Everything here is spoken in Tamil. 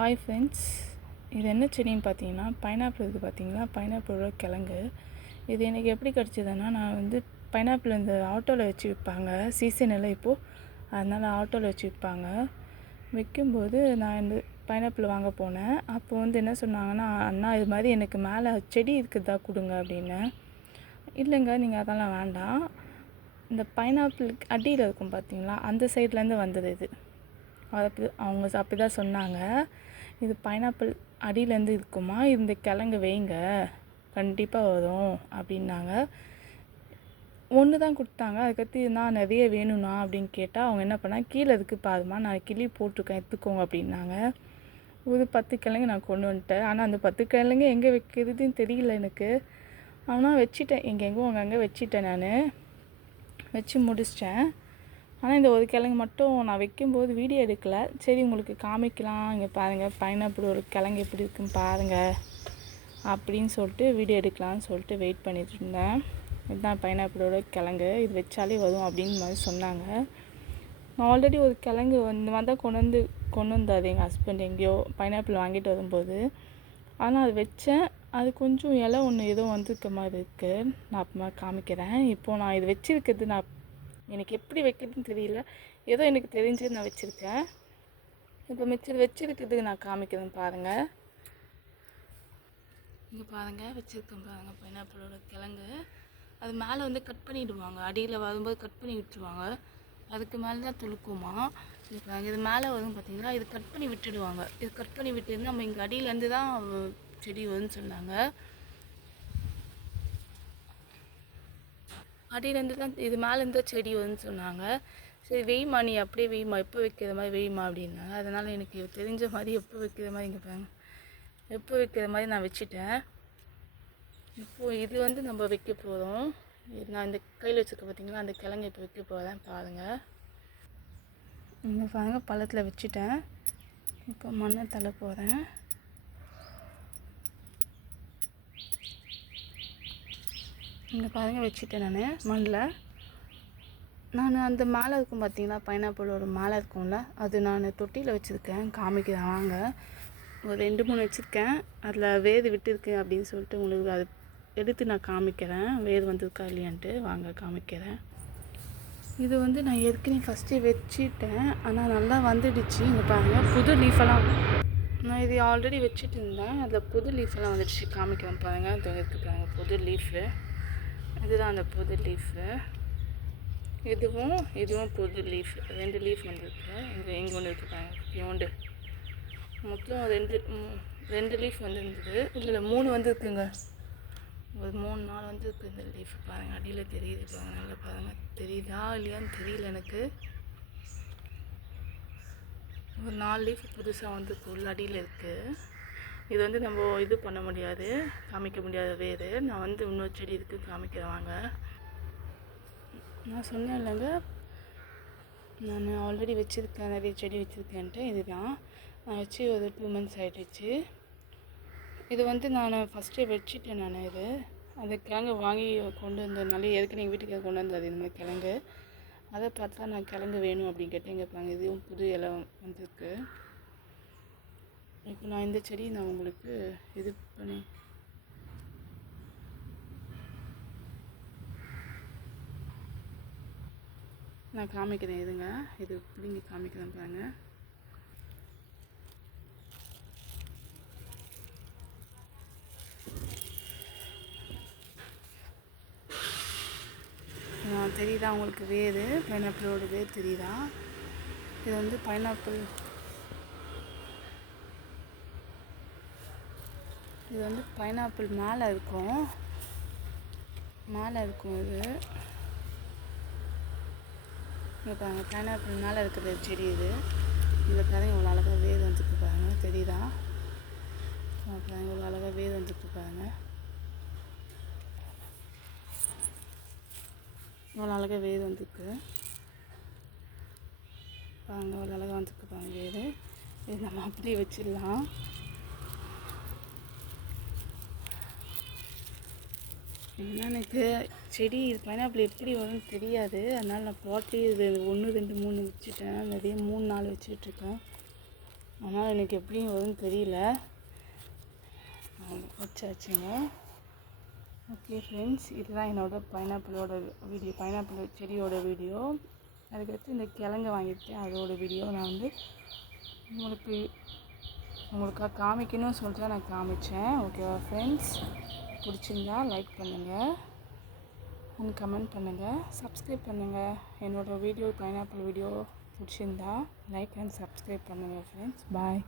ஹாய் ஃப்ரெண்ட்ஸ், இது என்ன செடின்னு பார்த்தீங்கன்னா பைனாப்பிள் இருக்குது. பார்த்தீங்களா, பைனாப்பிளோட கிழங்கு. இது எனக்கு எப்படி கிடச்சிதுன்னா, நான் பைனாப்பிள் இந்த ஆட்டோவில் வச்சு விற்பாங்க, சீசன் எல்லாம் இப்போது, அதனால் ஆட்டோவில் வச்சு விற்பாங்க. விற்கும்போது நான் இந்த பைனாப்பிள் வாங்க போனேன். அப்போ என்ன சொன்னாங்கன்னா, அண்ணா இது மாதிரி எனக்கு மேலே செடி இருக்குதா கொடுங்க அப்படின்னு. இல்லைங்க, நீங்கள் அதெல்லாம் வேண்டாம், இந்த பைனாப்பிள் அடியில் இருக்கும் பார்த்தீங்களா, அந்த சைட்லேருந்து வந்தது இது. அவங்க அப்படி தான் சொன்னாங்க. இது பைனாப்பிள் அடியிலேருந்து இருக்குமா, இந்த கிழங்கு வைங்க கண்டிப்பாக வரும் அப்படின்னாங்க. ஒன்று தான் கொடுத்தாங்க. அதுக்கடுத்து நான் நிறைய வேணும்ண்ணா அப்படின்னு கேட்டால் அவங்க என்ன பண்ணால், கீழே இருக்குது பாருமா, நான் கிளி போட்டிருக்கேன் எடுத்துக்கோங்க அப்படின்னாங்க. ஒரு 10 கிழங்கு நான் கொண்டு வந்துட்டேன். ஆனால் அந்த 10 கிழங்கு எங்கே வைக்கிறதுன்னு தெரியல எனக்கு. ஆனால் வச்சுட்டேன், எங்கெங்கோ அங்கங்கே வச்சுட்டேன். நான் வச்சு முடிச்சிட்டேன். ஆனால் இந்த ஒரு கிழங்கு மட்டும் நான் வைக்கும்போது வீடியோ எடுக்கலை. சரி, உங்களுக்கு காமிக்கலாம், இங்கே பாருங்கள் பைனாப்பிள் ஒரு கிழங்கு எப்படி இருக்குன்னு பாருங்கள் அப்படின்னு சொல்லிட்டு வீடியோ எடுக்கலான்னு சொல்லிட்டு வெயிட் பண்ணிட்டு இருந்தேன். இதுதான் பைனாப்பிளோட கிழங்கு, இது வச்சாலே வரும் அப்படின்னு மாதிரி சொன்னாங்க. நான் ஆல்ரெடி ஒரு கிழங்கு இந்த மாதிரி தான் கொண்டு வந்தார் எங்கள் ஹஸ்பண்ட் எங்கேயோ பைனாப்பிள் வாங்கிட்டு வரும்போது. ஆனால் அது வச்சேன், அது கொஞ்சம் இலை ஒன்று ஏதோ வந்துருக்க மாதிரி இருக்குது. நான் அப்புறமா காமிக்கிறேன். இப்போது நான் இது வச்சுருக்கிறது எனக்கு எப்படி வைக்கிறதுன்னு தெரியல, ஏதோ எனக்கு தெரிஞ்சு நான் வச்சுருக்கேன். இப்போ மிச்சம் வச்சுருக்கிறதுக்கு நான் காமிக்கிறேன் பாருங்கள். இங்கே பாருங்கள், வச்சுருக்கேன் பாருங்கள் பைனாப்பிளோட கிழங்கு. அது மேலே கட் பண்ணிவிடுவாங்க, அடியில் வரும்போது கட் பண்ணி விட்டுருவாங்க. அதுக்கு மேலே தான் துளுக்குமா. இது பாருங்கள், இது மேலே வரும் பார்த்தீங்களா, இது கட் பண்ணி விட்டுடுவாங்க. இது கட் பண்ணி விட்டு நம்ம இங்கே அடியிலேருந்து தான் செடி வரும்னு சொன்னாங்க. அடியிலேருந்து தான் இது மேலேருந்து செடி வரும்னு சொன்னாங்க. சரி வெய்மா, நீ அப்படியே வெய்மா, எப்போ வைக்கிற மாதிரி வெய்மா அப்படின்னாங்க. அதனால் எனக்கு தெரிஞ்ச மாதிரி எப்போ வைக்கிற மாதிரி இங்கே பாருங்க, எப்போ வைக்கிற மாதிரி நான் வச்சுட்டேன். இப்போது இது நம்ம வைக்க போகிறோம். நான் இந்த கையில் வச்சுருக்க பார்த்தீங்களா, அந்த கிழங்கு இப்போ வைக்க போகிறேன் பாருங்கள். இங்கே பாருங்கள், பழத்தில் வச்சுட்டேன். இப்போ மண்ணை தள்ள போகிறேன். இங்கே பாருங்கள், வச்சுட்டேன் நான் மண்ணில். நான் அந்த மேலே இருக்கும் பார்த்தீங்களா, பைனாப்பிளோட மேலே இருக்கும்ல, அது நான் தொட்டியில் வச்சுருக்கேன், காமிக்கிறேன் வாங்க. ஒரு 2-3 வச்சுருக்கேன், அதில் வேர் விட்டுருக்கு அப்படின்னு சொல்லிட்டு உங்களுக்கு அது எடுத்து நான் காமிக்கிறேன், வேர் வந்திருக்கா இல்லையான்ட்டு. வாங்க காமிக்கிறேன். இது நான் ஏற்கனவே ஃபஸ்ட்டே வச்சுட்டேன், ஆனால் நல்லா வந்துடுச்சு. இங்கே பாருங்கள், புது லீஃபெல்லாம் நான் இது ஆல்ரெடி வச்சுட்டு இருந்தேன், அதில் புது லீஃபெல்லாம் வந்துடுச்சு. காமிக்கிறேன் பாருங்கள், அது இருக்குது பாருங்கள் புது லீஃபு. இதுதான் அந்த புது லீஃபு. இதுவும் புது லீஃப். 2 லீஃப் வந்துருக்கு. இங்கே ஒன்று இருக்குது பாருங்கள், இவண்டு மொத்தம் 2 லீஃப் வந்துருந்தது. இதில் 3 வந்துருக்குங்க. ஒரு 3-4 வந்துருக்கு இந்த லீஃப். பாருங்கள், அடியில் தெரியுது பாருங்கள், நல்லா பாருங்கள், தெரியுதா இல்லையான்னு தெரியல எனக்கு. ஒரு 4 லீஃப் புதுசாக வந்துருக்கு, உள்ள அடியில் இருக்குது. இது நம்ம இது பண்ண முடியாது, காமிக்க முடியாத வேறு. நான் இன்னொரு செடி இருக்குது, காமிக்கிறேன் வாங்க. நான் சொன்னேன் இல்லைங்க, நான் ஆல்ரெடி வச்சுருக்கேன், நிறைய செடி வச்சுருக்கேன்ட்டு. இதுதான் நான் வச்சு ஒரு 2 months ஆகிடுச்சு. இது நான் ஃபஸ்ட்டே வச்சுட்டேன். நான் அந்த கிழங்கு வாங்கி கொண்டு வந்ததுனால, ஏற்கனவே எங்கள் வீட்டுக்கு கொண்டு வந்தது இந்த மாதிரி கிழங்கு. அதை பார்த்து தான் நான் கிழங்கு வேணும் அப்படின்னு கேட்டேன். கேட்பாங்க, இதுவும் புது இலை வந்துருக்கு. இப்போ நான் இந்த செடி நான் உங்களுக்கு இது பண்ணி நான் காமிக்கிறேன். இதுங்க, இது பிடிங்கி காமிக்கிறேன் பாருங்க. தெரியுதா உங்களுக்கு வேறு? பைனாப்பிளோட வேர் தெரியுதா? இது பைனாப்பிள், இது பைனாப்பிள் மேலே இருக்கும் இது. இங்கே பாருங்கள், பைனாப்பிள் மேலே இருக்கிற செடி இது. இதில் பாருங்கள், இவ்வளோ அழகாக வேர் வந்துருக்கு பாருங்கள், தெரியுதா? பாருங்கள், இவ்வளோ அழகாக வேர் வந்துருக்கு பாருங்கள், இவ்வளோ அழகாக வேர் வந்துருக்கு பாருங்கள், இவ்வளோ அழகாக வந்துருக்கு பாருங்கள் வேர். இது நம்ம அப்படியே வச்சிடலாம். எனக்கு செடி பைனாப்பிள் எப்படி வரும்னு தெரியாது, அதனால் நான் பாட்டி இது 1, 2, 3 வச்சுட்டேன். நிறைய 3-4 வச்சுட்ருக்கேன். ஆனால் எனக்கு எப்படி வரும்னு தெரியல. வச்சாச்சுங்க. ஓகே ஃப்ரெண்ட்ஸ், இதுதான் என்னோடய பைனாப்பிளோட வீடியோ, பைனாப்பிள் செடியோட வீடியோ. அதுக்கடுத்து இந்த கிழங்கு வாங்கியிருக்கேன், அதோட வீடியோ நான் வந்து உங்களுக்காக காமிக்கணும்னு சொல்லிட்டு தான் நான் காமித்தேன். ஓகேவா ஃப்ரெண்ட்ஸ்? பிடிச்சிருந்தா லைக் பண்ணுங்கள் அண்ட் கமெண்ட் பண்ணுங்கள், சப்ஸ்கிரைப் பண்ணுங்கள். என்னோடய வீடியோ பைனாப்பிள் வீடியோ பிடிச்சிருந்தா லைக் அண்ட் சப்ஸ்கிரைப் பண்ணுங்கள் ஃப்ரெண்ட்ஸ். பாய்.